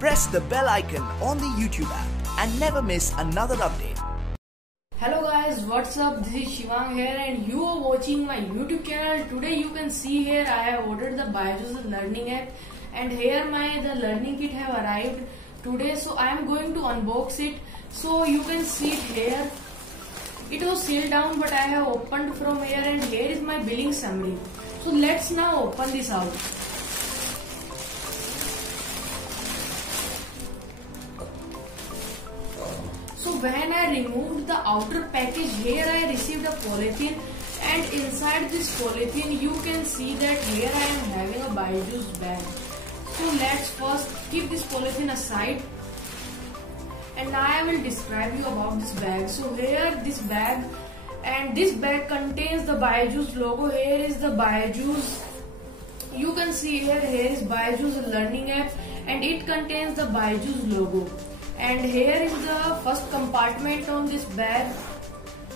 press the bell icon on the YouTube app and never miss another update. Hello guys, what's up? This is Shivang here and you are watching my YouTube channel. Today you can see here I have ordered the Byju's learning app and here the learning kit have arrived today. So I am going to unbox it. So you can see it here. It was sealed down but I have opened from here and here is my billing summary. So let's now open this out. So when I removed the outer package, here I received a polythene and inside this polythene you can see that here I am having a Byju's bag. So let's first keep this polythene aside and now I will describe you about this bag. So here this bag contains the Byju's logo. Here is the Byju's. You can see here is Byju's learning app and it contains the Byju's logo. And here is the first compartment on this bag.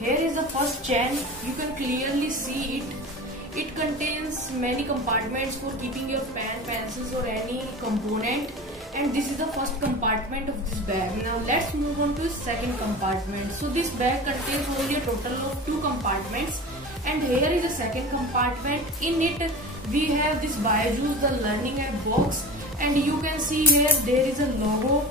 Here is the first chain. You can clearly see it. It contains many compartments for keeping your pen, pencils or any component. And this is the first compartment of this bag. Now let's move on to the second compartment. So this bag contains only a total of 2 compartments. And here is the second compartment. In it we have this Byju's the learning app box. And you can see here there is a logo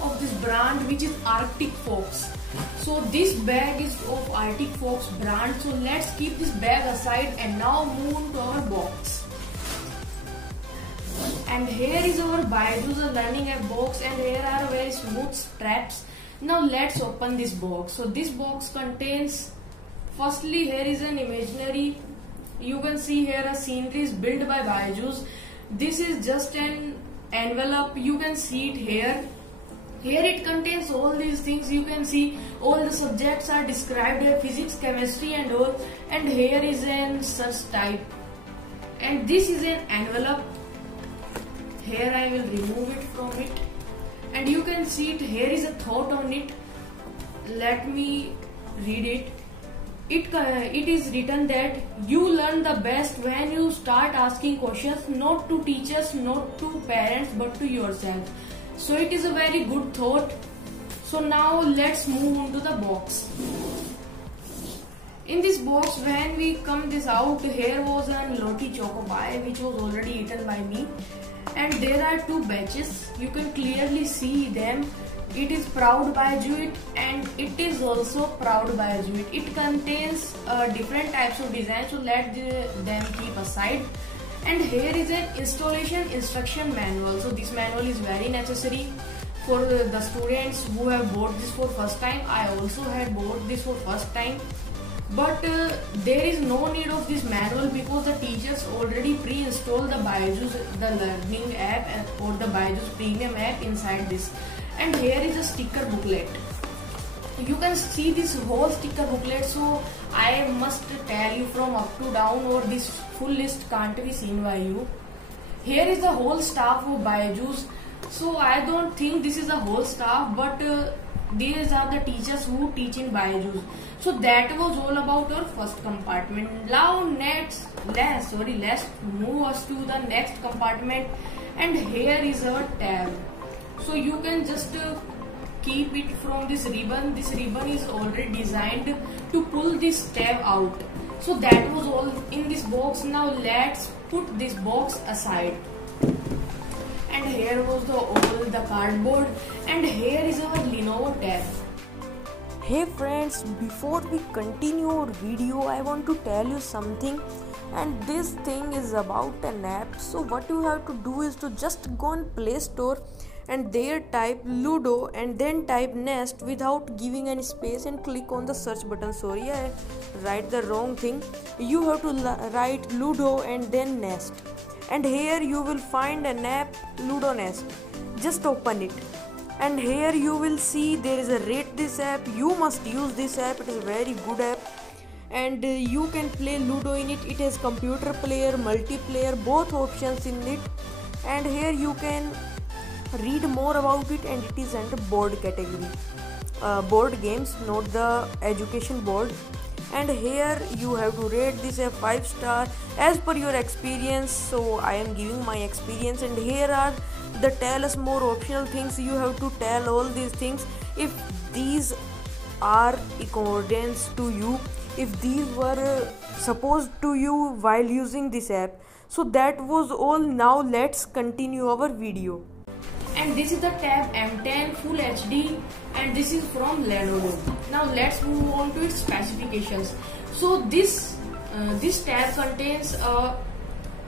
of this brand which is Arctic Fox. So this bag is of Arctic Fox brand. So let's keep this bag aside and now move on to our box. And here is our Byju's learning app box and here are very smooth straps. Now let's open this box. So this box contains, firstly here is an imaginary, you can see here a scenery is built by Byju's. This is just an envelope, you can see it here. Here it contains all these things. You can see all the subjects are described here, physics, chemistry and all. And here is an such type. And this is an envelope. Here I will remove it from it. And you can see it. Here is a thought on it. Let me read it. It is written that you learn the best when you start asking questions, not to teachers, not to parents, but to yourself. So it is a very good thought. So now let's move on to the box. In this box, when we come this out, here was a Loti Choco Pie which was already eaten by me. And there are 2 batches. You can clearly see them. It is Proud Byju and it is also Proud Byju. It contains different types of designs. So let them keep aside. And here is an installation instruction manual. So this manual is very necessary for the students who have bought this for first time. I also had bought this for first time. But there is no need of this manual because the teachers already pre-installed the Byju's the learning app or the Byju's premium app inside this. And here is a sticker booklet. You can see this whole sticker booklet, so I must tell you from up to down or this full list can't be seen by you. Here is the whole staff of Byju's. So I don't think this is the whole staff, but these are the teachers who teach in Byju's. So that was all about our first compartment. Now let's move us to the next compartment and here is our tab. So you can just keep it from this ribbon. This ribbon is already designed to pull this tab out. So that was all in this box. Now let's put this box aside. And here was all the cardboard and here is our Lenovo tab. Hey friends, before we continue our video, I want to tell you something, and this thing is about an app. So what you have to do is to just go on Play Store and there type Ludo and then type Nest without giving any space and click on the search button. Sorry, I write the wrong thing. You have to write Ludo and then Nest. And here you will find an app, Ludo Nest. Just open it. And here you will see there is a rate this app. You must use this app. It is a very good app. And you can play Ludo in it. It has computer player, multiplayer, both options in it. And here you can read more about it and it is under board category. Board games, not the education board. And here you have to rate this a 5-star as per your experience. So I am giving my experience and here are the tell us more optional things, you have to tell all these things if these are accordance to you, if these were supposed to you while using this app. So that was all. Now let's continue our video. And this is the tab M10 Full HD, and this is from Lenovo. Now let's move on to its specifications. So this tab contains a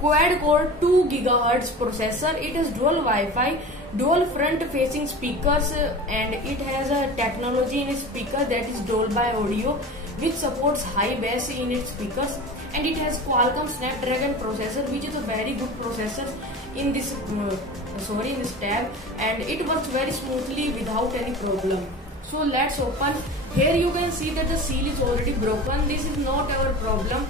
quad-core 2 GHz processor. It has dual Wi-Fi, dual front-facing speakers, and it has a technology in its speaker that is Dolby Audio, which supports high bass in its speakers. And it has Qualcomm Snapdragon processor, which is a very good processor in this tab, and it works very smoothly without any problem. So let's open. Here you can see that the seal is already broken. This is not our problem.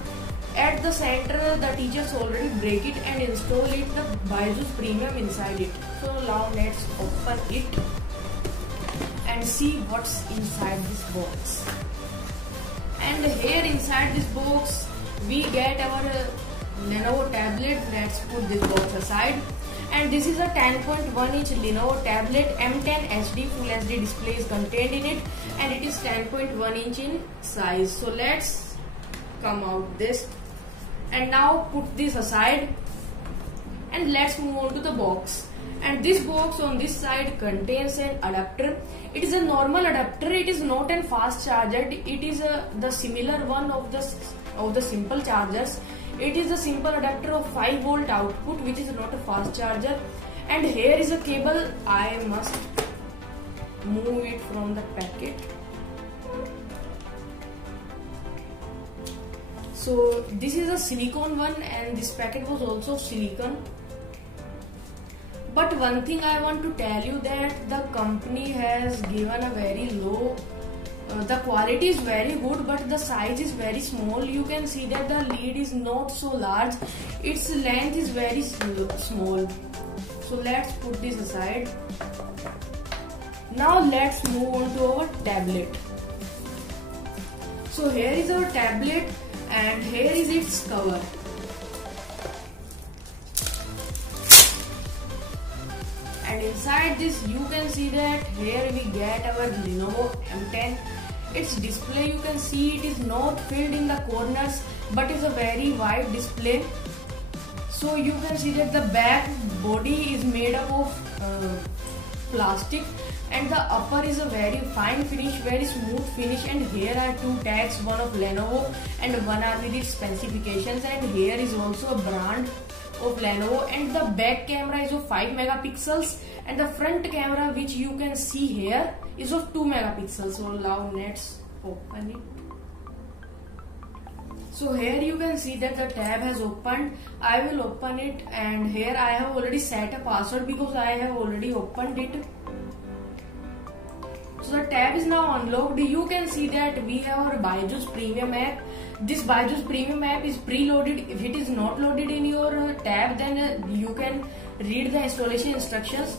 At the center, the teachers already break it and install it, the BYJU'S Premium inside it. So now let's open it and see what's inside this box. And here inside this box we get our Lenovo tablet. Let's put this box aside. And this is a 10.1 inch Lenovo tablet. M10 HD Full HD display is contained in it, and it is 10.1 inch in size. So let's come out this, and now put this aside, and let's move on to the box. And this box on this side contains an adapter. It is a normal adapter. It is not a fast charger. It is the similar one of the simple chargers. It is a simple adapter of 5 volt output, which is not a fast charger. And here is a cable. I must move it from the packet. So this is a silicone one, and this packet was also silicone. But one thing I want to tell you, that the company has given a very low, the quality is very good, but the size is very small. You can see that the lead is not so large, its length is very small. So let's put this aside. Now let's move on to our tablet. So here is our tablet, and here is its cover. And inside this you can see that here we get our Lenovo M10. Its display, you can see it is not filled in the corners, but is a very wide display. So you can see that the back body is made up of plastic, and the upper is a very fine finish, very smooth finish. And here are 2 tags, one of Lenovo and one are with its specifications. And here is also a brand of Lenovo, and the back camera is of 5 megapixels, and the front camera, which you can see here, is of 2 megapixels. So now let's open it. So here you can see that the tab has opened. I will open it, and here I have already set a password because I have already opened it. So the tab is now unlocked. You can see that we have our BYJU'S Premium app. This BYJU'S Premium app is preloaded. If it is not loaded in your tab, then you can read the installation instructions.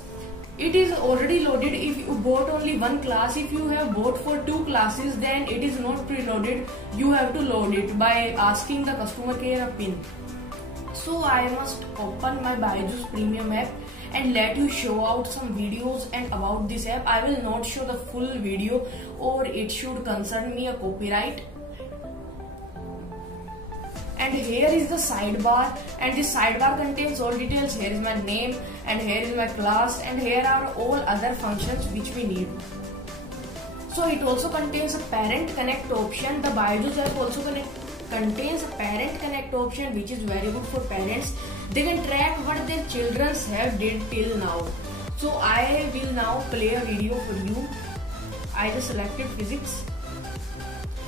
It is already loaded if you bought only one class. If you have bought for 2 classes, then it is not preloaded. You have to load it by asking the customer care a pin. So I must open my BYJU'S Premium app and let you show out some videos and about this app. I will not show the full video, or it should concern me a copyright. And here is the sidebar, and this sidebar contains all details. Here is my name, and here is my class, and here are all other functions which we need. So it also contains a parent connect option. The BYJU'S app also contains a parent connect option, which is very good for parents. They can track what their children have did till now. So I will now play a video for you. I just selected physics.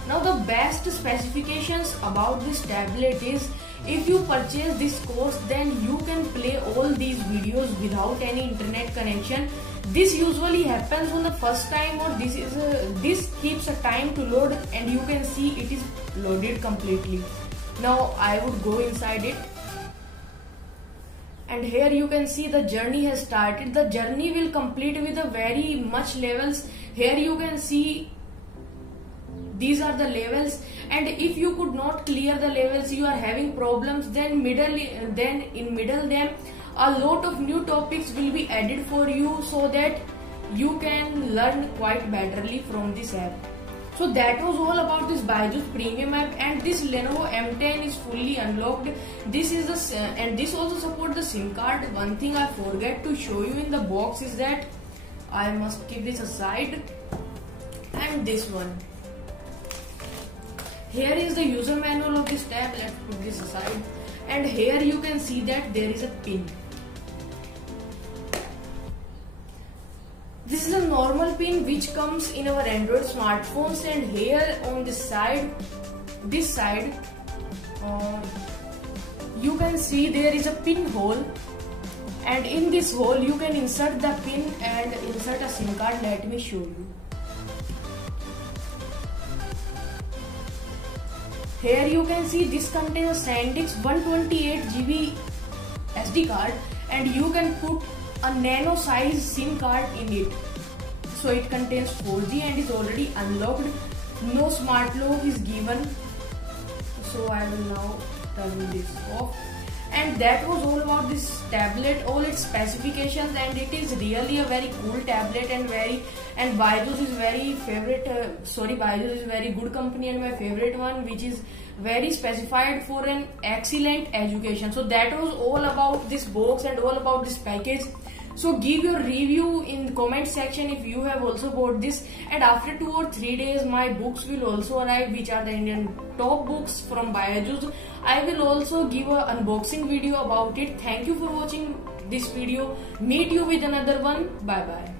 Now the best specifications about this tablet is, if you purchase this course, then you can play all these videos without any internet connection. This usually happens on the first time, or this keeps a time to load, and you can see it is loaded completely. Now I would go inside it, and here you can see the journey has started. The journey will complete with a very much levels. Here you can see these are the levels, and if you could not clear the levels, you are having problems, then in middle them a lot of new topics will be added for you so that you can learn quite betterly from this app. So that was all about this Byju's premium app, and this Lenovo M10 is fully unlocked. This is the and this also supports the SIM card. One thing I forget to show you in the box is that I must keep this aside, and this one. Here is the user manual of this tab. Let's put this aside, and here you can see that there is a pin. This is a normal pin which comes in our Android smartphones, and here on this side, you can see there is a pin hole, and in this hole you can insert the pin and insert a SIM card. Let me show you. Here you can see this contains a SanDisk 128GB SD card, and you can put a nano size SIM card in it. So it contains 4G and is already unlocked. No smart lock is given. So I will now turn this off. And that was all about this tablet, all its specifications, and it is really a very cool tablet and Byju's is very favorite. Byju's is very good company and my favorite one, which is very specified for an excellent education. So that was all about this box and all about this package. So give your review in the comment section if you have also bought this, and after 2 or 3 days my books will also arrive, which are the Indian top books from Byju's. I will also give an unboxing video about it. Thank you for watching this video. Meet you with another one. Bye bye.